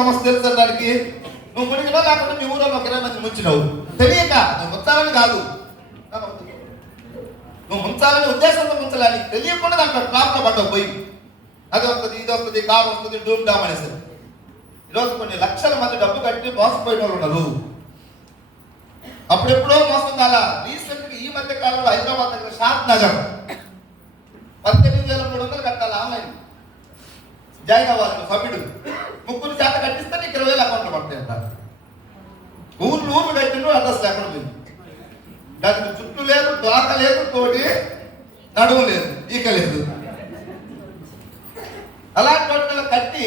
సమస్య తెలుసు దానికి నువ్వు మునిగినా లేకపోతే మీ ఊళ్ళో ఒక ఇరవై మంది ముంచినావు. తెలియక నువ్వు ముంచాలని కాదు. నువ్వు ముంచాలని ఉద్దేశంతో ముంచాలని తెలియకుండా దాంట్లో ట్రాప్లో పడ్డావు పోయి. అది వస్తుంది ఇది వస్తుంది కారు వస్తుంది డూమ్ డామ్ అనేసి. ఈరోజు కొన్ని లక్షల మంది డబ్బు కట్టి మోసపోయిన వాళ్ళు ఉన్నారు. అప్పుడెప్పుడో మోసం కాలా రీసెంట్ ఈ మధ్య కాలంలో హైదరాబాద్ దగ్గర షాద్ నగర్. పద్దెనిమిది వేల మూడు వందలు కట్టాలి ఆన్లైన్. జాయిన్ అవ్వాలి సభ్యుడు ముగ్గురు చేత కట్టిస్తే నీకు ఇరవై వేలు అకౌంట్లో పడతాయి అంట ఊర్లు ఊర్లు కట్టిండ్రు అడ్రస్ ఎక్కడ పోయింది దానికి చుట్టూ లేదు దోక లేదు తోటి నడుము లేదు ఈక లేదు. అలాంటి వాటిలో కట్టి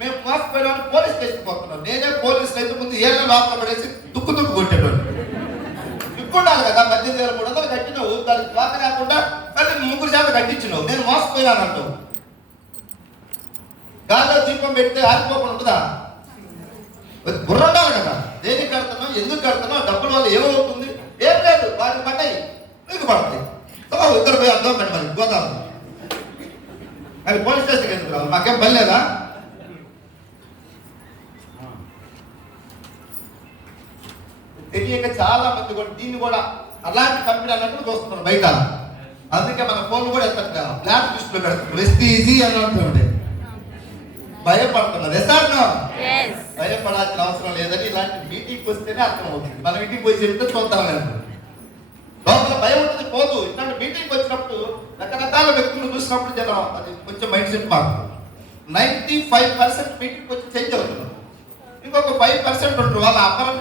మేము మోసపోయిన పోలీస్ స్టేషన్ పోతున్నాం నేనే పోలీస్ స్టేషన్ ముందు ఏళ్ళ లోపల పడేసి దుక్కు దుక్కు కొట్టేటోడు ఇప్పుడాలి కదా పద్దెనిమిది వేల మూడు వందలు కట్టినావు దానికి దోక లేకుండా మళ్ళీ ముగ్గురు చేత కట్టించినావు. నేను మోసపోయినాను అంటావు. గాల్లో దీపం పెడితే ఆగిపోకుండా ఉంటుందా? బుర్రండాలి కదా. దేనికి కడుతున్నావు? ఎందుకు కడుతున్నావు? డబ్బుల వల్ల ఏమవుతుంది? ఏం లేదు వాటికి పడ్డాయి. నీకు పడతాయి. ఓ, ఇద్దరు పోయి అర్థం పెట్ట మరి గోదావరి. అది పోలీస్ స్టేషన్కి ఎందుకు రావాలి? మాకేం పని లేదా? తెలియక చాలా మంది కూడా దీన్ని కూడా అలాంటి కంపెనీ అన్నట్టు చూస్తున్నారు బయట. అందుకే మన ఫోన్ కూడా ఎత్తట్టు బ్లాక్ లిస్ట్లో పెడతారు. వెస్ట్ ఈజీ అన్నట్టు భయపడుతున్నారు. Yes Yes. భయపడాల్సిన అవసరం లేదని ఇలాంటి మీటింగ్ వస్తేనే అర్థం అవుతుంది మనం ఇంటికి పోయి చెప్తే చూద్దాం లేదు లోపల భయం ఉంటుంది పోదు. ఇట్లాంటి మీటింగ్ వచ్చినప్పుడు రకరకాల వ్యక్తులు చూసినప్పుడు జనం అది కొంచెం మైండ్ సెట్ మారు నైంటీ ఫైవ్ పర్సెంట్ మీటింగ్ వచ్చి చేంజ్ అవుతున్నారు ఇంకొక ఫైవ్ పర్సెంట్ ఉంటారు వాళ్ళ అపరం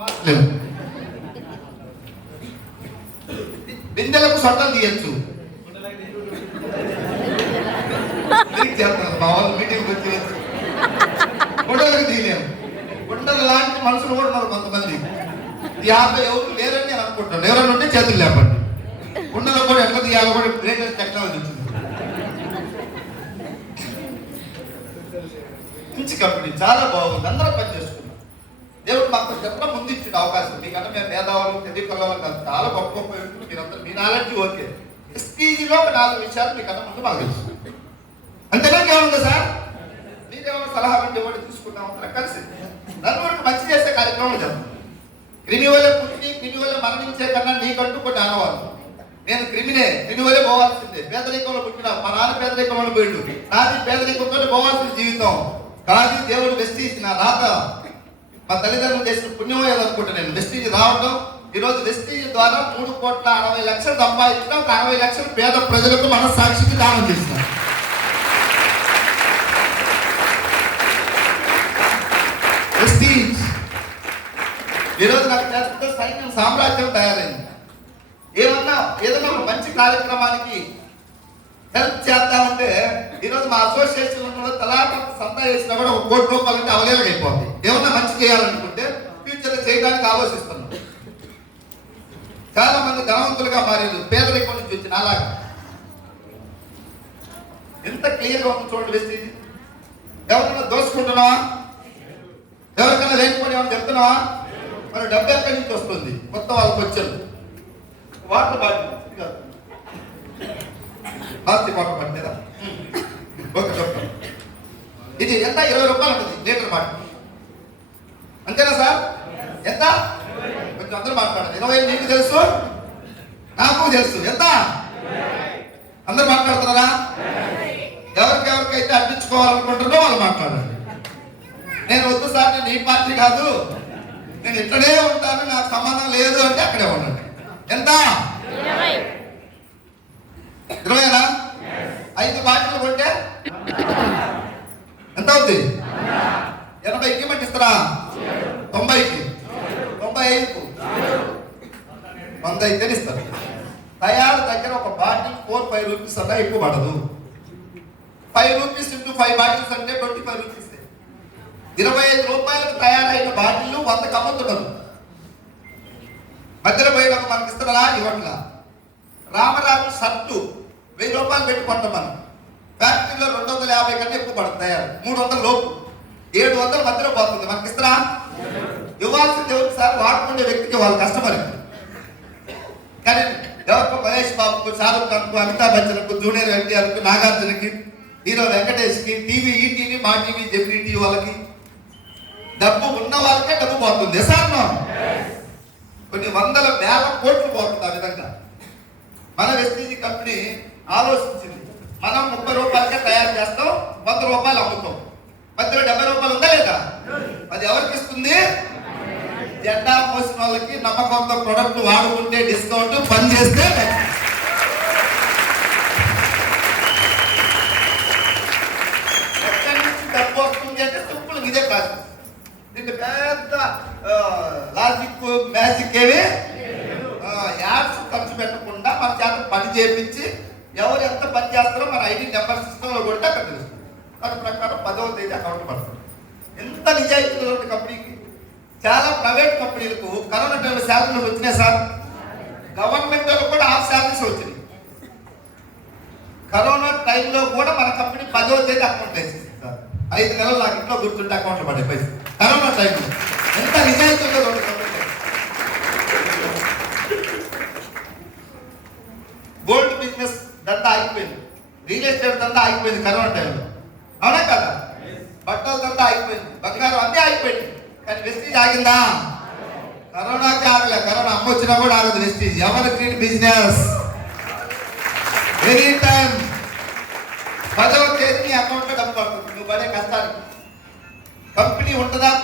మార్చలేము. బిందెలకు సొట్టలు తీయచ్చు. మీటింగ్ చేస్తున్నారు మా వాళ్ళు మీటింగ్ వచ్చి వచ్చి తీయలేము గుండెలు లాంటి మనుషులు కూడా ఉన్నారు కొంతమంది. యాభై ఎవరు లేరని నేను అనుకుంటాను ఎవరైనా ఉంటే చేతులు లేపండి. గుండెలో కూడా ఎక్కడ తీయాలో కూడా గ్రేటెస్ట్ టెక్నాలజీ వచ్చింది. మంచి కంపెనీ చాలా బాగుంది. అందరూ పని చేసుకున్నాం. దేవుడు మాకు చెప్పడం ముందు ఇచ్చిన అవకాశం. మీకంటే మేము మేధావులు తెలియకల కాదు. చాలా గొప్ప గొప్ప వ్యక్తులు. మీరందరూ మీ నాలెడ్జ్ ఓకే. ఎస్పీజీలో ఒక నాలుగు విషయాలు మీకన్నా ముందు మాకు తెలుసు. అంతేనా? ఏముంది సార్? మీరేమైనా సలహా పెట్టి ఇవ్వండి కలిసింది నలుగురికి మంచి చేసే కార్యక్రమం జరుగుతుంది క్రిమి వల్ల పుట్టి క్రిమి వల్ల మరణించే కన్నా నీకంటూ కొన్ని అనవాలి నేను క్రిమినే క్రిమి వల్లే పోవాల్సిందే. పేదరికంలో పుట్టిన మా నాన్న పేదరికంలో పోయిండు. నాది పేదరికంతో పోవాల్సిన జీవితం. కానీ దేవుడు వెస్టీజ్ నా రాత. మా తల్లిదండ్రులు చేసిన పుణ్యం అనుకుంటా నేను. వెస్టీజ్ రావడం ఈరోజు వెస్టీజ్ ద్వారా మూడు కోట్ల అరవై లక్షలు సంపాదించడం ఒక అరవై లక్షలు పేద ప్రజలకు మనస్సాక్షికి దానం చేస్తాం వెస్టీజ్ ఈరోజు నాకు చేస్తే సైన్యం సామ్రాజ్యం తయారైంది. ఏమన్నా ఏదైనా ఒక మంచి కార్యక్రమానికి హెల్ప్ చేద్దామంటే ఈరోజు మా అసోసియేషన్ కూడా తలాట సంతా చేసినా కూడా ఒక కోటి రూపాయలు అంటే అవలేలకు అయిపోతుంది ఏమన్నా మంచి చేయాలనుకుంటే ఫ్యూచర్లో చేయడానికి ఆలోచిస్తున్నాం. చాలా మంది ధనవంతులుగా మారారు. పేదరికం నుంచి వచ్చిన అలాగా. ఎంత క్లియర్గా ఉంది చూడండి వేసి ఎవరైనా దోసుకుంటున్నావా? ఎవరికైనా లేకపోతే ఏమైనా చెప్తున్నావా? మరి డబ్బు ఎక్కడి నుంచి వస్తుంది? మొత్తం వాళ్ళకి వచ్చారు వాటర్ బాటిల్. ఆస్తి ప్లాస్టిక్ వాటర్ బాటిల్ లేదా ఇది ఎంత? ఇరవై రూపాయలు ఉంటుంది. Litre bottle. అంతేనా సార్? ఎంత? కొంచెం అందరూ మాట్లాడారు ఇరవై నీకు తెలుసు? నాకు తెలుసు. ఎంత? అందరూ మాట్లాడుతున్నారా? ఎవరికెవరికైతే అడ్డించుకోవాలనుకుంటున్నారో వాళ్ళు మాట్లాడాలి నేను వద్దు సార్ నేను ఈ పార్టీ కాదు. నేను ఇక్కడే ఉంటాను నాకు సంబంధం లేదు అంటే అక్కడే ఉండండి. ఎంత? ఇరవైనా? ఐదు బాటిల్ కొంటే? ఎంత అవుతుంది ఎనభైకి మట్టిస్తారా ఇస్తారా తొంభైకి. తొంభై ఐదుకు. వంద అయితే ఇస్తారు తయారు దగ్గర ఒక బాటిల్ ఫోర్ ఫైవ్ రూపీస్ అన్నా ఎక్కువ పడదు. Five rupees into five bottles అంటే ట్వంటీ ఫైవ్ రూపీస్. ఇరవై ఐదు రూపాయలకు తయారైన బాటిల్లు వంద అమ్ముతున్నారు మధ్యలో పోయినాక మనకి ఇస్తున్నారా? ఇవ్వట్లా రామరాజు షర్టు వెయ్యి రూపాయలు పెట్టుకుంటాం మనం ఫ్యాక్టరీలో రెండు వందల యాభై కంటే ఎక్కువ పడుతుంది తయారు. మూడు వందల లోపు. ఏడు వందల మధ్యలో పోతుంది. మనకి ఇస్తారా ఇవ్వాల్సింది ఎవరికి సార్ వాడుకునే వ్యక్తికి వాళ్ళ కస్టమర్ కానీ ఎవరికి మహేష్ బాబుకు షారుఖ్ ఖాన్కు అమితాబ్ బచ్చన్కు జూనియర్ ఎన్టీఆర్కు నాగార్జునకి hero వెంకటేష్కి TV ETV Maa TV Gemini TV వాళ్ళకి డబ్బు ఉన్న వాళ్ళకే డబ్బు పోతుంది. సార్ కొన్ని వందల వేల కోట్లు పోతుంది ఆ విధంగా. మన వెస్టీజీ కంపెనీ ఆలోచించింది. మనం ముప్పై రూపాయలకే తయారు చేస్తాం వంద రూపాయలు అమ్ముతాం. మధ్యలో డెబ్బై రూపాయలు ఉందా లేదా? అది ఎవరికి ఇస్తుంది? జెండా మోసిన వాళ్ళకి నమ్మకంతో ప్రొడక్ట్ వాడుకుంటే డిస్కౌంట్ పని చేస్తే ఎక్కడి నుంచి డబ్బు వస్తుంది అంటే సింపుల్ ఇదే ప్రాసెస్ దీన్ని పెద్ద లాజిక్ మ్యాజిక్ ఏమి? యాడ్స్ ఖర్చు పెట్టకుండా మన చేత పని చేపించి ఎవరు ఎంత పని చేస్తారో మన ఐడి నెంబర్ సిస్టంలో కొడితే అక్కడ తెలుస్తుంది. దాని ప్రకారం పదవ తేదీ అకౌంట్ పడుతుంది. ఎంత నిజాయితీ ఉన్న కంపెనీకి చాలా ప్రైవేట్ కంపెనీలకు కరోనా టైంలో శాలరీలు వచ్చినాయి సార్? గవర్నమెంట్ కూడా హాఫ్ శాలరీస్ వచ్చినాయి. కరోనా టైంలో కూడా మన కంపెనీ పదవ తేదీ అకౌంట్ వేసేసింది సార్. ఐదు నెలలు నాకు ఇంట్లో గుర్తుంటే అకౌంట్లో పడే పైసలు కరోనా టైంలో ఎంత నిజాయితీ ఉందో గోల్డ్ బిజినెస్ దంతా ఆగిపోయింది. రియల్ ఎస్టేట్ దంతా ఆగిపోయింది కరోనా టైంలో. అవునా కదా? బట్టల దంతా ఆగిపోయింది. బంగారం అన్నీ ఆగిపోయింది. కానీ వెస్టీజ్ ఆగిందా? కరోనాకి ఆగలే. కరోనా అమ్మ వచ్చినా కూడా ఆగదు వెస్టీజ్. ఎవరి గ్రీన్ బిజినెస్? மட்டும்தான்